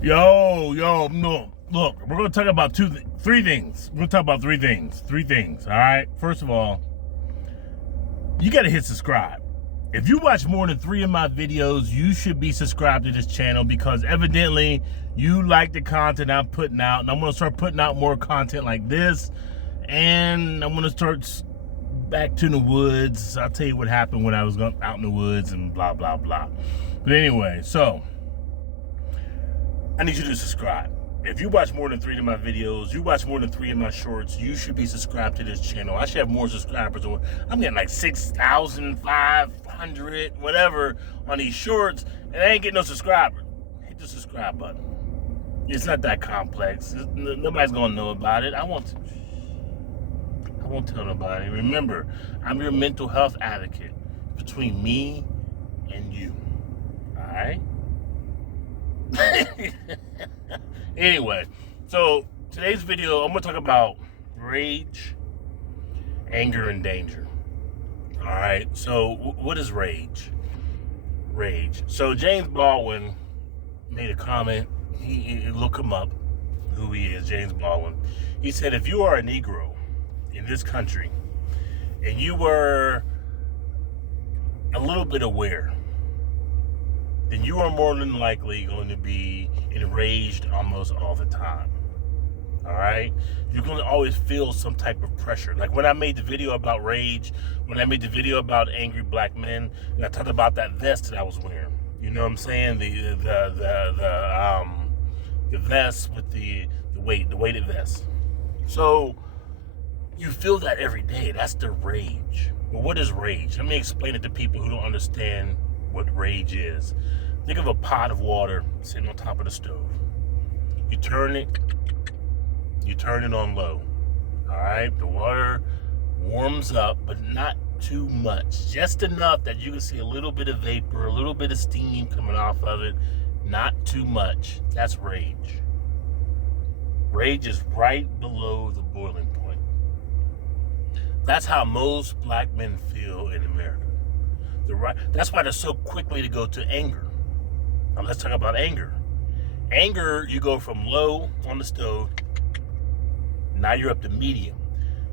No, look, we're going to talk about three things. We're going to talk about three things, all right? First of all, you got to hit subscribe. If you watch more than 3 of my videos, you should be subscribed to this channel because evidently you like the content I'm putting out, and I'm going to start putting out more content like this, and I'm going to start back to the woods. I'll tell you what happened when I was out in the woods and blah, blah, blah. But anyway, so I need you to subscribe. If you watch more than 3 of my videos, you watch more than 3 of my shorts, you should be subscribed to this channel. I should have more subscribers. I'm getting like 6,500, whatever, on these shorts, and I ain't getting no subscribers. Hit the subscribe button. It's not that complex. Nobody's gonna know about it. I won't tell nobody. Remember, I'm your mental health advocate between me and you. All right? Anyway, so today's video, I'm going to talk about rage, anger, and danger. All right, so what is rage? Rage. So James Baldwin made a comment. He look him up, who he is, James Baldwin. He said, if you are a Negro in this country and you were a little bit aware, then you are more than likely going to be enraged almost all the time. All right? You're going to always feel some type of pressure. Like when I made the video about rage, when I made the video about angry black men, and I talked about that vest that I was wearing. You know what I'm saying? The vest with the weighted vest. So you feel that every day. That's the rage. Well, what is rage? Let me explain it to people who don't understand what rage is. Think of a pot of water sitting on top of the stove. You turn it on low. All right, the water warms up, but not too much. Just enough that you can see a little bit of vapor, a little bit of steam coming off of it. Not too much. That's rage. Rage is right below the boiling point. That's how most black men feel in America. That's why they're so quickly to go to anger. Now let's talk about anger. Anger, you go from low on the stove, now you're up to medium.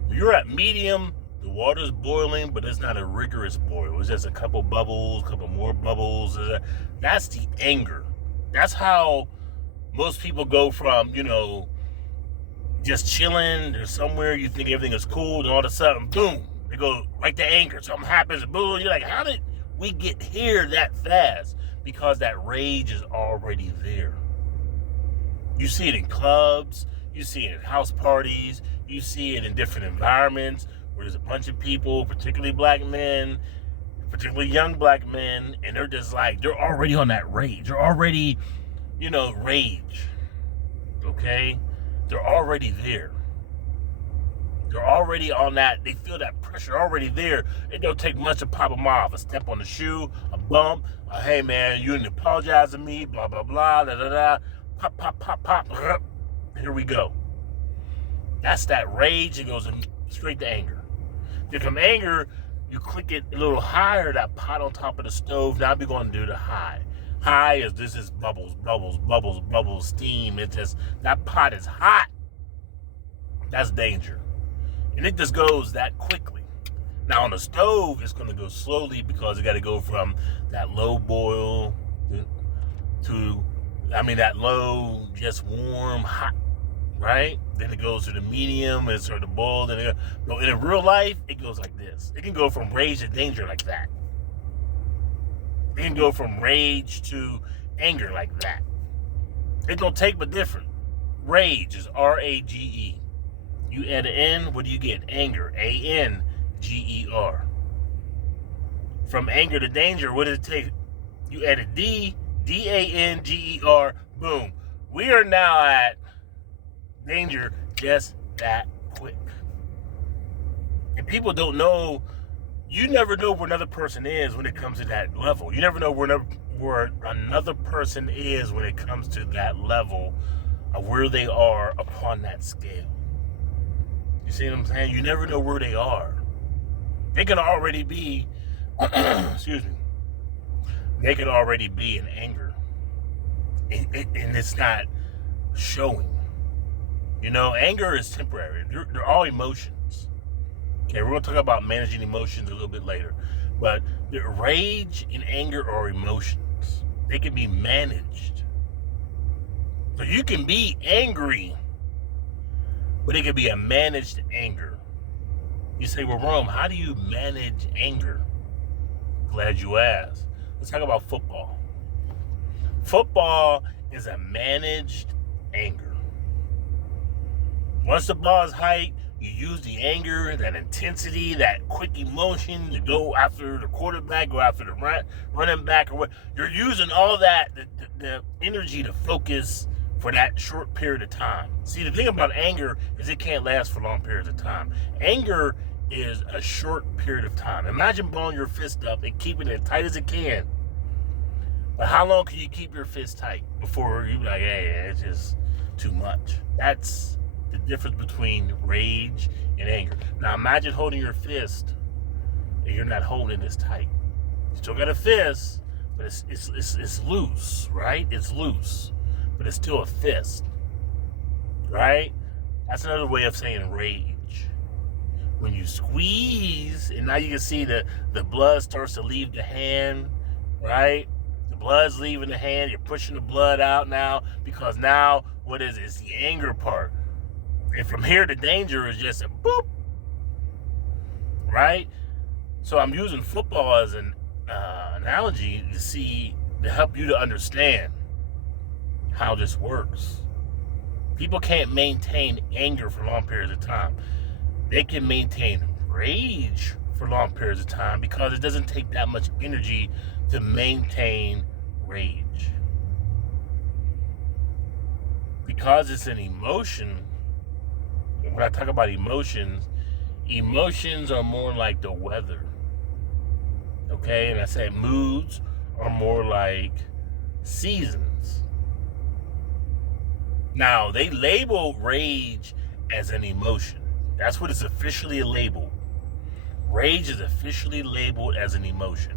When you're at medium, the water's boiling, but it's not a rigorous boil. It's just a couple bubbles, couple more bubbles. That's the anger. That's how most people go from, just chilling, there's somewhere you think everything is cool, and all of a sudden, boom, they go right to anger. Something happens, boom, you're like, how did we get here that fast? Because that rage is already there. You see it in clubs, you see it in house parties, you see it in different environments where there's a bunch of people, particularly black men, particularly young black men, and they're just like, they're already on that rage. They're already, rage. Okay? They're already there. They're already on that. They feel that pressure already there. It don't take much to pop them off. A step on the shoe, a bump, hey man, you didn't apologize to me, blah, blah, blah, da, da, da. Pop, pop, pop, pop. Here we go. That's that rage. It goes straight to anger. Then from anger, you click it a little higher, that pot on top of the stove. Now we're going to do the high. High is this is bubbles, bubbles, bubbles, bubbles, steam. It's just, that pot is hot. That's danger. And it just goes that quickly. Now on the stove, it's going to go slowly because it got to go from that low boil to that low, just warm, hot, right? Then it goes to the medium, and it starts to boil. But in real life, it goes like this. It can go from rage to danger like that. It can go from rage to anger like that. It don't take but different. Rage is R-A-G-E. You add an N, what do you get? Anger, A-N-G-E-R. From anger to danger, what does it take? You add a D, D-A-N-G-E-R, boom. We are now at danger just that quick. And people don't know, you never know where another person is when it comes to that level. You never know where another person is when it comes to that level of where they are upon that scale. You see what I'm saying? You never know where they are. They can already be, excuse me, they can already be in anger. and it's not showing. Anger is temporary. They're all emotions. Okay, we're going to talk about managing emotions a little bit later. But the rage and anger are emotions. They can be managed. So you can be angry, but it can be a managed anger. You say, well, Rome, how do you manage anger? Glad you asked. Let's talk about football. Football is a managed anger. Once the ball is hiked, you use the anger, that intensity, that quick emotion to go after the quarterback, go after the running back, or what. You're using all that, the energy to focus for that short period of time. See, the thing about anger is it can't last for long periods of time. Anger is a short period of time. Imagine blowing your fist up and keeping it tight as it can. But how long can you keep your fist tight before you be like, hey, it's just too much? That's the difference between rage and anger. Now imagine holding your fist and you're not holding it as tight. You still got a fist, but it's loose, right? It's loose, but it's still a fist, right? That's another way of saying rage. When you squeeze, and now you can see the blood starts to leave the hand, right? The blood's leaving the hand. You're pushing the blood out now because now what is it? It's the anger part. And from here, the danger is just a boop, right? So I'm using football as an analogy to help you to understand how this works. People can't maintain anger for long periods of time. They can maintain rage for long periods of time because it doesn't take that much energy to maintain rage. Because it's an emotion, when I talk about emotions are more like the weather. Okay, and I say moods are more like seasons. Now, they label rage as an emotion. That's what it's officially labeled. Rage is officially labeled as an emotion.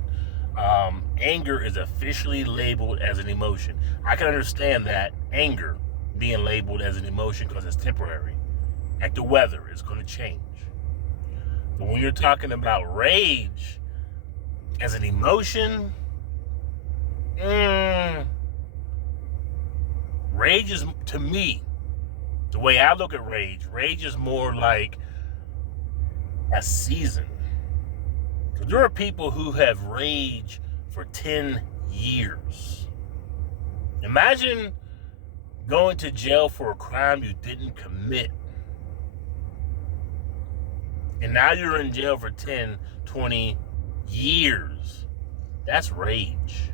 Anger is officially labeled as an emotion. I can understand that anger being labeled as an emotion because it's temporary. Like the weather is going to change. But when you're talking about rage as an emotion, rage is, to me, the way I look at rage is more like a season. Because there are people who have rage for 10 years. Imagine going to jail for a crime you didn't commit. And now you're in jail for 10, 20 years. That's rage.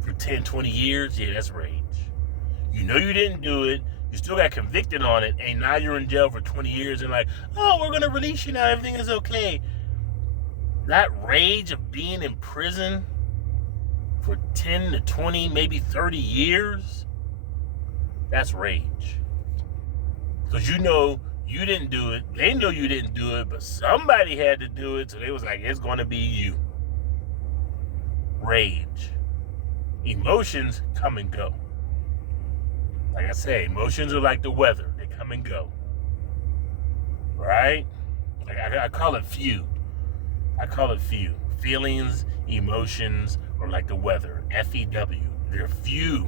For 10, 20 years, yeah, that's rage. You know you didn't do it. You still got convicted on it, and now you're in jail for 20 years and like, oh, we're going to release you now. Everything is okay. That rage of being in prison for 10 to 20, maybe 30 years, that's rage. Because you know you didn't do it. They know you didn't do it, but somebody had to do it, so they was like, it's going to be you. Rage. Emotions come and go. Like I say, emotions are like the weather. They come and go. Right? Like I call it few. Feelings, emotions are like the weather. F-E-W. They're few.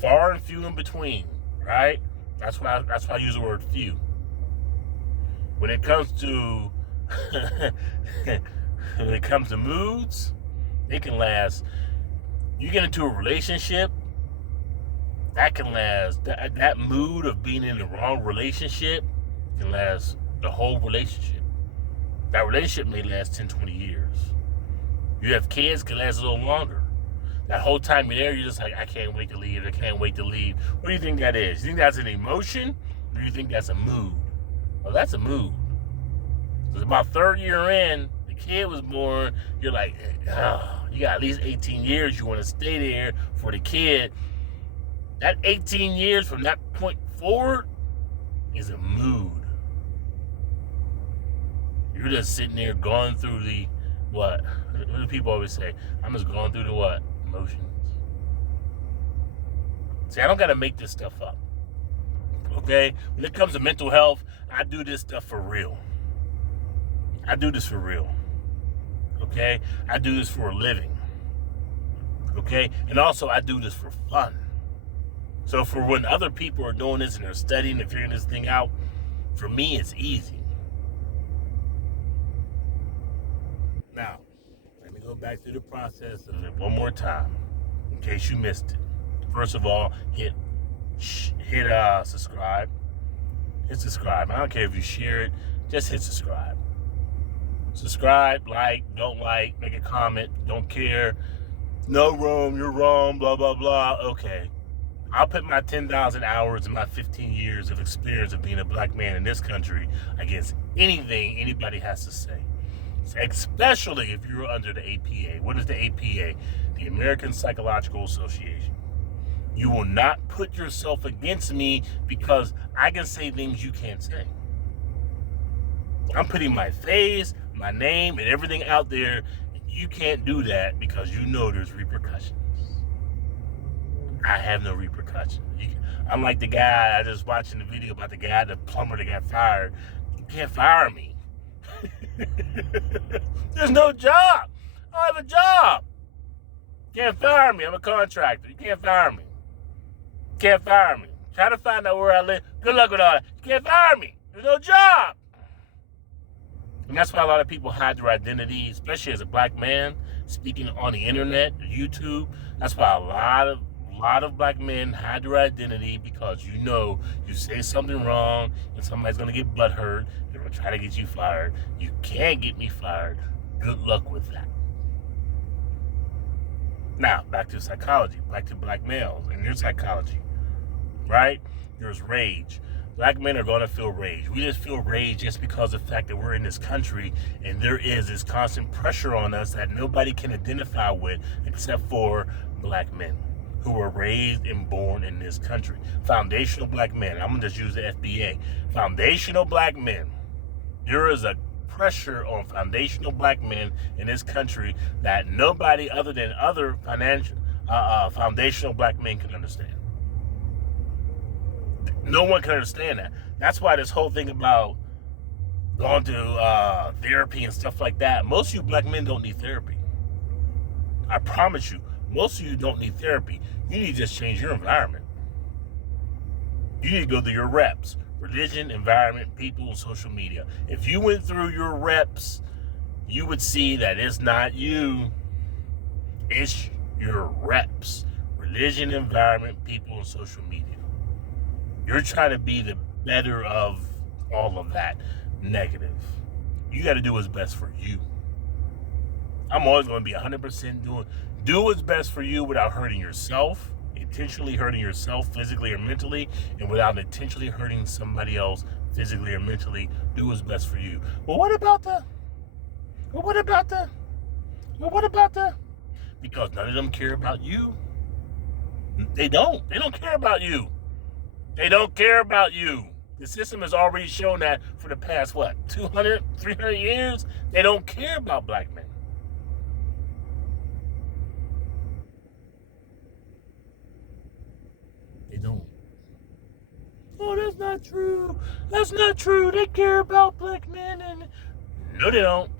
Far and few in between. Right? That's why I use the word few. When it comes to moods, it can last. You get into a relationship, that can last. That mood of being in the wrong relationship can last the whole relationship. That relationship may last 10, 20 years. You have kids, can last a little longer. That whole time you're there, you're just like, I can't wait to leave. What do you think that is? You think that's an emotion, or do you think that's a mood? Well, that's a mood. Because about third year in, the kid was born, you're like, you got at least 18 years. You want to stay there for the kid. That 18 years from that point forward is a mood. You're just sitting there going through the what? What do people always say? I'm just going through the what? Emotions. See, I don't got to make this stuff up. Okay? When it comes to mental health, I do this stuff for real. I do this for real. Okay? I do this for a living. Okay? And also, I do this for fun. So for when other people are doing this and they're studying and figuring this thing out, for me, it's easy. Now, let me go back through the process of it one more time, in case you missed it. First of all, hit subscribe. Hit subscribe. I don't care if you share it. Just hit subscribe. Subscribe, don't like, make a comment, don't care. No room, you're wrong, blah, blah, blah. Okay. I'll put my 10,000 hours and my 15 years of experience of being a black man in this country against anything anybody has to say. Especially if you're under the APA. What is the APA? The American Psychological Association. You will not put yourself against me because I can say things you can't say. I'm putting my face, my name, and everything out there. You can't do that because you know there's repercussions. I have no repercussions. I'm like the guy, I just watching the video about the plumber that got fired. You can't fire me. There's no job. I don't have a job. You can't fire me. I'm a contractor. You can't fire me. You can't fire me. Try to find out where I live. Good luck with all that. You can't fire me. There's no job. And that's why a lot of people hide their identity, especially as a black man speaking on the internet, YouTube. That's why a lot of black men hide their identity because you say something wrong and somebody's going to get butthurt. They're going to try to get you fired. You can't get me fired. Good luck with that. Now, back to psychology, back to black males and their psychology, right? There's rage. Black men are going to feel rage. We just feel rage just because of the fact that we're in this country and there is this constant pressure on us that nobody can identify with except for black men who were raised and born in this country. Foundational black men. I'm going to just use the FBA. Foundational black men. There is a pressure on foundational black men in this country that nobody other than other foundational black men can understand. No one can understand that. That's why this whole thing about going to therapy and stuff like that, most of you black men don't need therapy. I promise you, most of you don't need therapy. You need to just change your environment. You need to go through your reps. Religion, environment, people, social media. If you went through your reps, you would see that it's not you. It's your reps. Religion, environment, people, and social media. You're trying to be the better of all of that negative. You got to do what's best for you. I'm always going to be 100% do what's best for you without hurting yourself, intentionally hurting yourself physically or mentally, and without intentionally hurting somebody else physically or mentally. Do what's best for you. Well, what about the? Because none of them care about you. They don't care about you. They don't care about you. The system has already shown that for the past, 200, 300 years? They don't care about black men. They don't. Oh, that's not true. That's not true. They care about black men. No, they don't.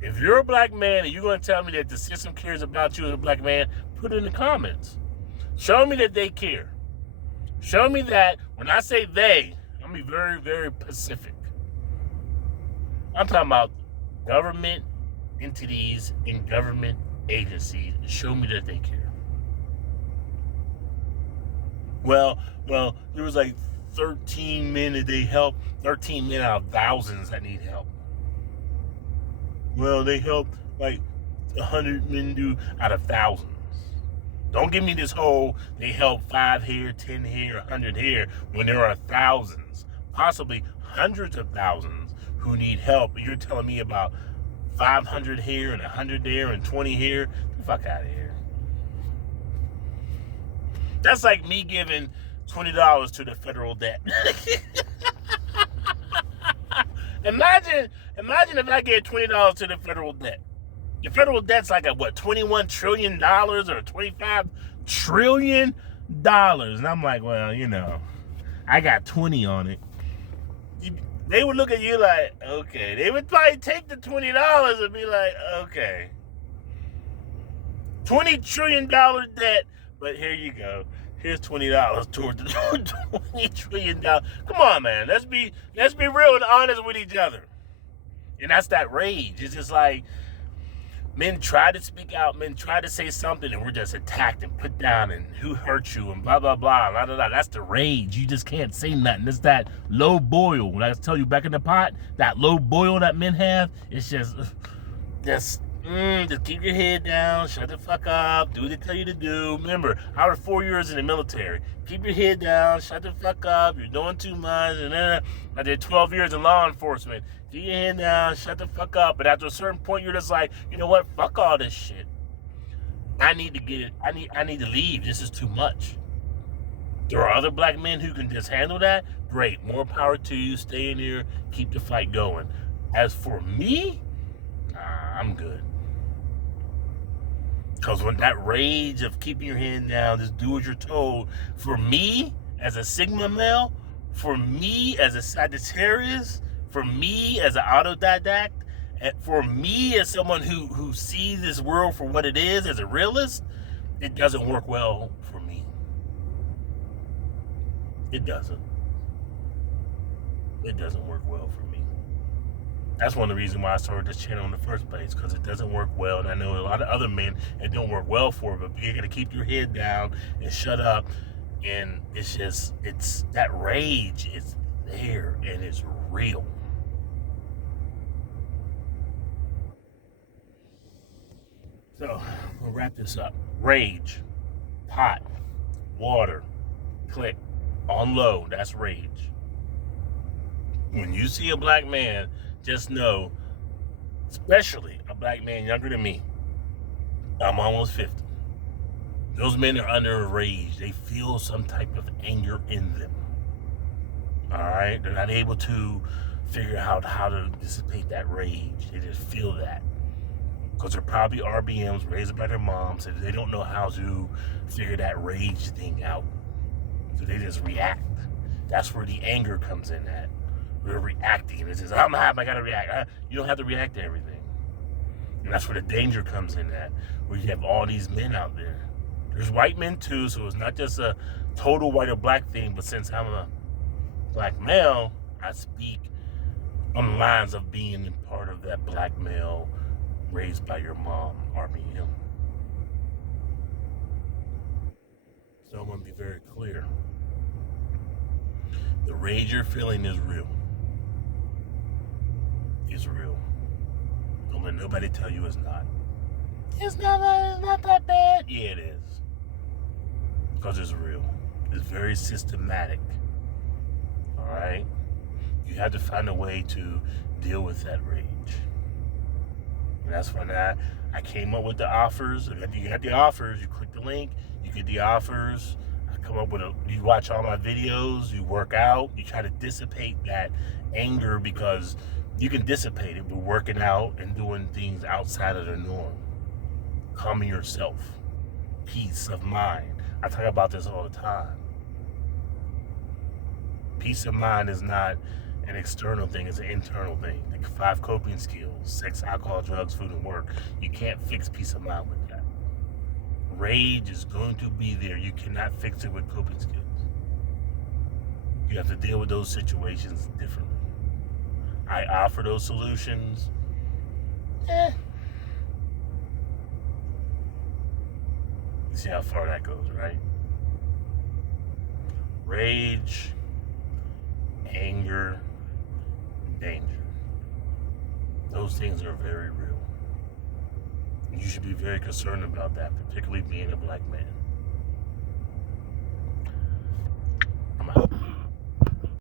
If you're a black man and you're going to tell me that the system cares about you as a black man, put it in the comments. Show me that they care. Show me that when I say they, I'm going to be very, very specific. I'm talking about government entities and government agencies. Show me that they care. Well, there was like 13 men that they helped. 13 men out of thousands that need help. Well, they helped like 100 men do out of thousands. Don't give me this whole, they help 5 here, 10 here, 100 here, when there are thousands, possibly hundreds of thousands who need help. You're telling me about 500 here and 100 there and 20 here? Get the fuck out of here. That's like me giving $20 to the federal debt. Imagine if I gave $20 to the federal debt. The federal debt's like $21 trillion or $25 trillion? And I'm like, well, I got 20 on it. They would look at you like, okay. They would probably take the $20 and be like, okay. $20 trillion debt, but here you go. Here's $20 towards the $20 trillion. Come on, man. Let's be real and honest with each other. And that's that rage. It's just like men try to speak out, men try to say something, and we're just attacked and put down, and who hurt you, and blah, blah, blah, blah, blah, blah. That's the rage. You just can't say nothing. It's that low boil. When I tell you back in the pot, that low boil that men have, it's just keep your head down, shut the fuck up, do what they tell you to do. Remember, I was 4 years in the military. Keep your head down, shut the fuck up, you're doing too much. And then I did 12 years in law enforcement. Keep your head down, shut the fuck up. But after a certain point, you're just like, you know what, fuck all this shit. I need to get it, I need to leave, this is too much. There are other black men who can just handle that. Great, more power to you, stay in here, keep the fight going. As for me, I'm good. Because when that rage of keeping your head down, just do what you're told, for me as a Sigma male, for me as a Sagittarius, for me as an autodidact, and for me as someone who sees this world for what it is as a realist, it doesn't work well for me. It doesn't. It doesn't work well for me. That's one of the reasons why I started this channel in the first place, because it doesn't work well, and I know a lot of other men it don't work well for, but you gotta keep your head down and shut up, and it's that rage is there, and it's real. So, we'll wrap this up. Rage, pot, water, click, on low, that's rage. When you see a black man, just know, especially a black man younger than me, I'm almost 50. Those men are under rage. They feel some type of anger in them. All right? They're not able to figure out how to dissipate that rage. They just feel that. Because they're probably RBMs raised by their moms, and they don't know how to figure that rage thing out. So they just react. That's where the anger comes in at. We're reacting. It's just, I'm happy, I gotta react. You don't have to react to everything. And that's where the danger comes in at, where you have all these men out there. There's white men too, so it's not just a total white or black thing, but since I'm a black male, I speak on the lines of being part of that black male raised by your mom, RBM. So I'm gonna be very clear. The rage you're feeling is real. It's real. Don't let nobody tell you it's not. It's not that bad. Yeah, it is. Because it's real. It's very systematic. Alright? You have to find a way to deal with that rage. And that's when I came up with the offers. You got the offers, you click the link, you get the offers. Come up with you watch all my videos, you work out, you try to dissipate that anger, because you can dissipate it with working out and doing things outside of the norm. Calming yourself, peace of mind. I talk about this all the time. Peace of mind is not an external thing, it's an internal thing. Like 5 coping skills: sex, alcohol, drugs, food, and work. You can't fix peace of mind with that. Rage is going to be there. You cannot fix it with coping skills. You have to deal with those situations differently. I offer those solutions. You see how far that goes, right? Rage, anger, danger. Those things are very real. You should be very concerned about that, particularly being a black man.